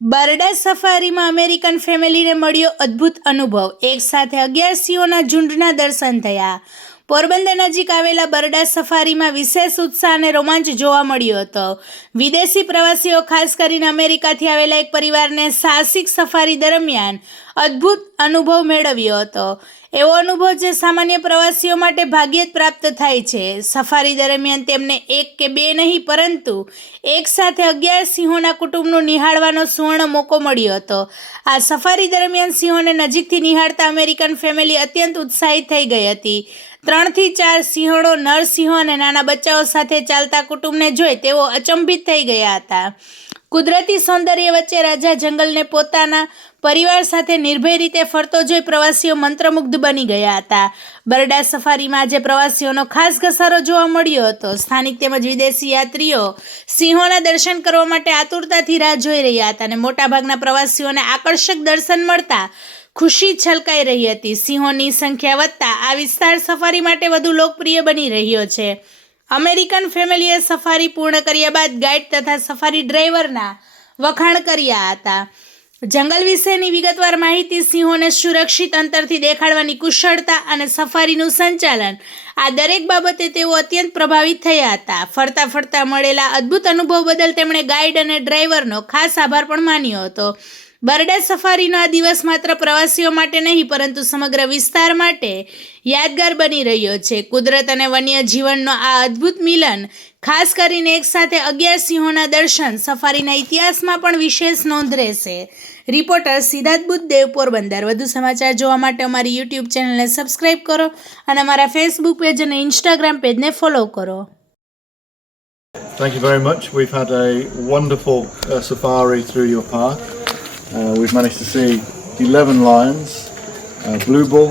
બરડા સફારીમાં American ફેમિલીને મળ્યો અદ્ભુત અનુભવ. એક સાથે 11 સિંહોના ઝુંડના દર્શન થયા. પોરબંદર નજીક આવેલા બરડા સફારીમાં વિશેષ ઉત્સાહ અને રોમાંચ જોવા મળ્યો હતો. વિદેશી પ્રવાસીઓ, ખાસ કરીને અમેરિકાથી આવેલા એક પરિવારને સાહસિક સફારી દરમિયાન અદ્ભુત અનુભવ મેળવ્યો હતો. એવો અનુભવ જે સામાન્ય પ્રવાસીઓ માટે ભાગ્યે જ પ્રાપ્ત થાય છે. સફારી દરમિયાન તેમને એક કે બે નહીં, પરંતુ એક સાથે 11 સિંહોના કુટુંબનું નિહાળવાનો સુવર્ણ મોકો મળ્યો હતો. આ સફારી દરમિયાન સિંહોને નજીકથી નિહાળતા અમેરિકન ફેમિલી અત્યંત ઉત્સાહિત થઈ ગઈ હતી. 3 થી 4 સિંહણો, નરસિંહો અને નાના બચ્ચાઓ સાથે ચાલતા કુટુંબને જોઈ તેઓ અચંબિત થઈ ગયા હતા. કુદરતી સૌંદર્ય વચ્ચે રાજા જંગલને પોતાના પરિવાર સાથે નિર્ભય રીતે ફરતો જોઈ પ્રવાસીઓ મંત્રમુગ્ધ બની ગયા હતા. બરડા સફારીમાં આજે પ્રવાસીઓનો ખાસ ઘસારો જોવા મળ્યો હતો. સ્થાનિક તેમજ વિદેશી યાત્રીઓ સિંહોના દર્શન કરવા માટે આતુરતાથી રાહ જોઈ રહ્યા હતા અને મોટાભાગના પ્રવાસીઓને આકર્ષક દર્શન મળતા ખુશી છલકાઈ રહી હતી. સિંહોની સંખ્યા વધતા આ વિસ્તાર સફારી માટે વધુ લોકપ્રિય બની રહ્યો છે. અમેરિકન ફેમિલીએ સફારી પૂર્ણ કર્યા બાદ ગાઈડ તથા સફારી ડ્રાઈવરના વખાણ કર્યા હતા. જંગલ વિશેની વિગતવાર માહિતી, સિંહોને સુરક્ષિત અંતરથી દેખાડવાની કુશળતા અને સફારીનું સંચાલન, આ દરેક બાબતે તેઓ અત્યંત પ્રભાવિત થયા હતા. ફરતા ફરતા મળેલા અદ્ભુત અનુભવ બદલ તેમણે ગાઈડ અને ડ્રાઈવરનો ખાસ આભાર પણ માન્યો હતો. બરડા સફારીનો આ દિવસ માત્ર પ્રવાસીઓ માટે નહીં, પરંતુ સમગ્ર વિસ્તાર માટે યાદગાર બની રહ્યો છે. કુદરત અને વન્ય જીવનનો આ અદ્ભુત મિલન, ખાસ કરીને એક સાથે 11 સિંહોના દર્શન, સફારીના ઇતિહાસમાં પણ વિશેષ નોંધ રહેશે. રિપોર્ટર સિદ્ધાર્થ બુદ્ધદેવ, પોરબંદર. વધુ સમાચાર જોવા માટે અમારી યુટ્યુબ ચેનલને સબસ્ક્રાઈબ કરો અને અમારા ફેસબુક પેજ અને ઇન્સ્ટાગ્રામ પેજને ફોલો કરો. Thank you very much. We've had a wonderful safari through your park. We've managed to see 11 lions, blue bull,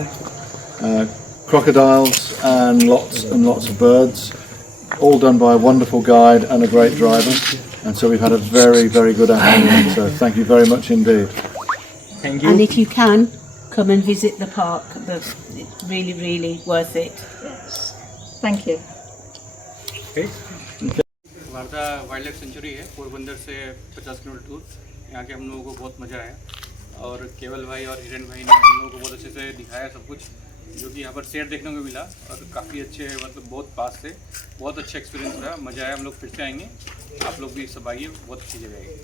crocodiles and lots of birds, all done by a wonderful guide and a great driver. And so we've had a very good afternoon. So thank you very much indeed. Thank you. And if you can, come and visit the park. It's really worth it. Yes. Thank you. Okay. Varda wildlife sanctuary है, पोरबंदर से 50 kilometre दूर. यहाँ के हम लोगों को बहुत मज़ा आया और केवल भाई और हिरेन भाई ने हम लोगों को बहुत अच्छे से दिखाया सब कुछ, जो कि यहाँ पर शेर देखने को मिला और काफ़ी अच्छे, मतलब बहुत पास से बहुत अच्छा एक्सपीरियंस रहा, मज़ा आया. हम लोग फिर से आएंगे, आप लोग भी सब आइए, बहुत अच्छी जगह है.